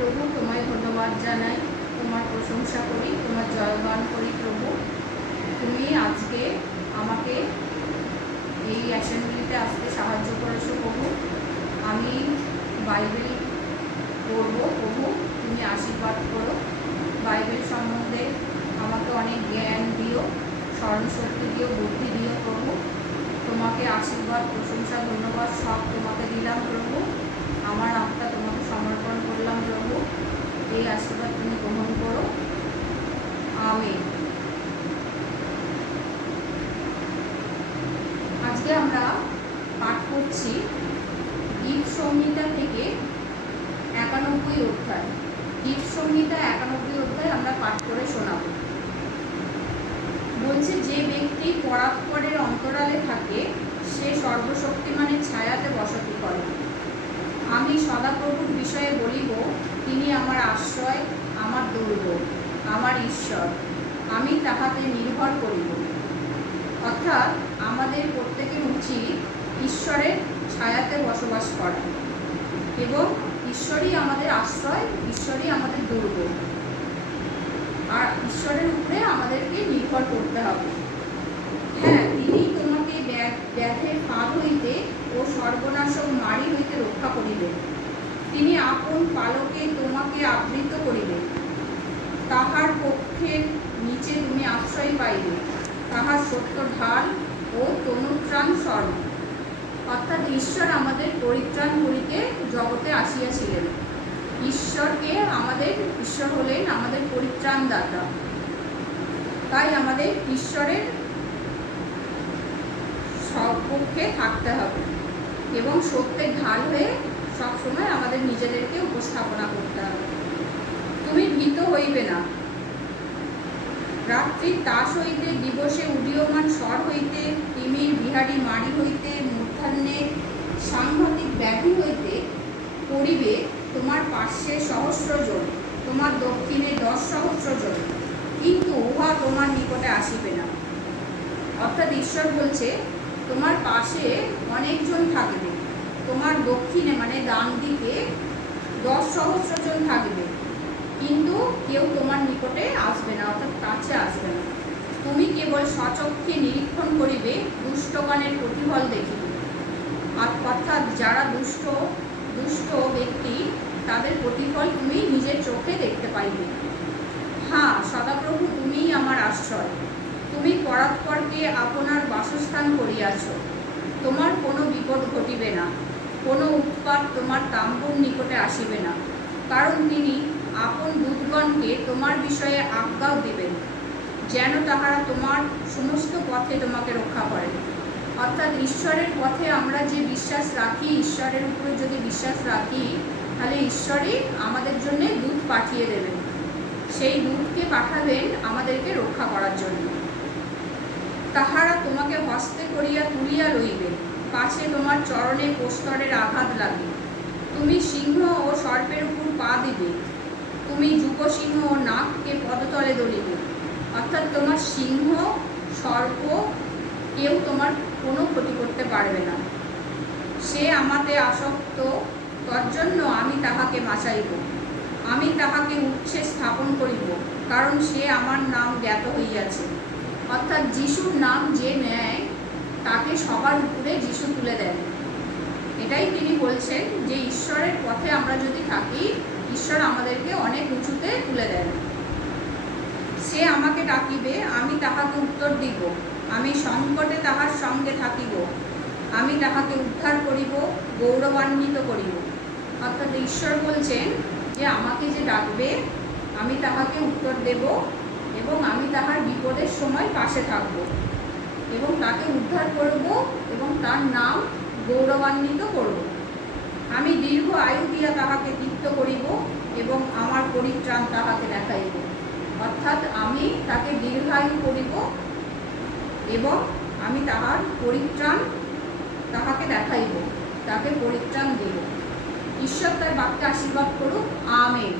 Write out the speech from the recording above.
প্রভু, তোমায় ধন্যবাদ জানাই, তোমার প্রশংসা করি, তোমার জয়গান করি প্রভু। তুমি আজকে আমাকে এই অ্যাসেম্বলিতে আসতে সাহায্য করেছো প্রভু। আমি বাইবেল পড়ব প্রভু, তুমি আশীর্বাদ করো। বাইবেল সম্বন্ধে আমাকে অনেক জ্ঞান দিও, স্মরণশক্তি দিও, বুদ্ধি দিও প্রভু। তোমাকে আশীর্বাদ, প্রশংসা, ধন্যবাদ সব তোমাকে দিলাম প্রভু। আমার আত্মা তোমাকে সমর্পণ করলাম প্রভু। এই আশীর্বাদ তুমি গ্রহণ করো, আমিন। আজকে আমরা পাঠ করছি গীত সংহিতা থেকে 91 অধ্যায়। গীত সংহিতা 91 অধ্যায় আমরা পাঠ করে শোনাব। বলছে, যে ব্যক্তি পরাৎপরের অন্তরালে থাকে সে সর্বশক্তিমানের ছায়াতে বসতি করে। আমি সদাপ্রভুর বিষয়ে বলিব, তিনি আমার আশ্রয়, আমার দুর্গ, আমার ঈশ্বর, আমি তাহাতে নির্ভর করিব। অর্থাৎ আমাদের প্রত্যেকের উচিত ঈশ্বরের ছায়াতে বসবাস করা এবং ঈশ্বরই আমাদের আশ্রয়, ঈশ্বরই আমাদের দুর্গ, আর ঈশ্বরের উপরে আমাদেরকে নির্ভর করতে হবে। হ্যাঁ, তিনি তোমাকে ব্যাধের ফাঁদ হইতে ও সর্বনাশক মারি হইতে রক্ষা করিবেন। তিনি আপন পালকে তোমাকে আবৃত করিবেন। তাহার পক্ষের নিচে তুমি আশ্রয় পাইবে, তাহার সত্য ঢাল ও তনুত্রাণ স্বর্ণ। অর্থাৎ ঈশ্বর আমাদের পরিত্রাণ করিতে জগতে আসিয়াছিলেন। ঈশ্বর হলেন আমাদের পরিত্রাণদাতা। তাই আমাদের ঈশ্বরের সপক্ষে থাকতে হবে এবং সত্যের ঢাল হয়ে সবসময় আমাদের নিজেদেরকে উপস্থাপনা করতে হবে। তুমি ভীত হইবে না। রাত্রির তাস হইতে, দিবসে উদীয়মান স্বর হইতে, তিমির বিহারী মাড়ি হইতে, মধ্যাহ্নে সাংঘাতিক ব্যাধি হইতে পড়িবে তোমার পার্শ্বে 1,000,000 জন, তোমার দক্ষিণে 10,000,000 জন, কিন্তু উহা তোমার নিকটে আসিবে না। অর্থাৎ ঈশ্বর বলছে, তোমার পাশে অনেকজন থাকবে, তোমার দক্ষিণে মানে ডান দিকে 10,000,000 জন থাকবে, কিন্তু কেউ তোমার নিকটে আসবে না, অর্থাৎ কাছে আসবে না। তুমি কেবল সচক্ষে নিরীক্ষণ করিবে, দুষ্টগণের প্রতিফল দেখিবে। অর্থাৎ যারা দুষ্ট ব্যক্তি, তাদের প্রতিফল তুমি নিজের চোখে দেখতে পাইবে। হ্যাঁ, সদাপ্রভু, তুমিই আমার আশ্রয়। তুমি পরাৎপরকে আপনার বাসস্থান করিয়াছ। তোমার কোনো বিপদ ঘটিবে না, কোনো উৎপাত তোমার তাম্বুর নিকটে আসিবে না, কারণ তিনি আপন দূতগণকে তোমার বিষয়ে আজ্ঞাও দিবেন, যেন তাহারা তোমার সমস্ত পথে তোমাকে রক্ষা করে। অর্থাৎ ঈশ্বরের পথে আমরা যে বিশ্বাস রাখি, ঈশ্বরের উপরে যদি বিশ্বাস রাখি, তাহলে ঈশ্বরই আমাদের জন্য দূত পাঠিয়ে দেবেন। সেই দূতকে পাঠাবেন আমাদেরকে রক্ষা করার জন্য। তাহারা তোমাকে হস্তে করিয়া তুলিয়া লইবে, পাছে তোমার চরণে প্রস্তরের আঘাত লাগে। তুমি সিংহ ও সর্পের উপর পা দিবে, তুমি যুবসিংহ ও নাগকে পদতলে দলিবে। অর্থাৎ তোমার সিংহ, সর্প কেউ তোমার কোনো ক্ষতি করতে পারবে না। সে আমাতে আসক্ত, তজ্জন্য আমি তাহাকে বাঁচাইব। আমি তাহাকে উচ্চে স্থাপন করিব, কারণ সে আমার নাম জ্ঞাত হইয়াছে। অর্থাৎ যিশুর নাম যে নেয়, তাকে সবার উপরে যিশু তুলে দেন। এটাই তিনি বলছেন যে ঈশ্বরের পথে আমরা যদি থাকি, ঈশ্বর আমাদেরকে অনেক উঁচুতে তুলে দেন। সে আমাকে ডাকিবে, আমি তাহাকে উত্তর দিব। আমি সংকটে তাহার সঙ্গে থাকিব, আমি তাহাকে উদ্ধার করিব, গৌরবান্বিত করিব। অর্থাৎ ঈশ্বর বলছেন যে আমাকে যে ডাকবে, আমি তাহাকে উত্তর দেব এবং আমি তাহার বিপদের সময় পাশে থাকব এবং তাকে উদ্ধার করব এবং তার নাম গৌরবান্বিত করব। আমি দীর্ঘ আয়ু দিয়া তাহাকে তৃপ্ত করিব এবং আমার পরিত্রাণ তাহাকে দেখাইব। অর্থাৎ আমি তাকে দীর্ঘায়ু করিব এবং আমি তাহার পরিত্রাণ তাহাকে দেখাইব, তাকে পরিত্রাণ দিব। ঈশ্বর তার বাক্যে আশীর্বাদ করুক, আমেন।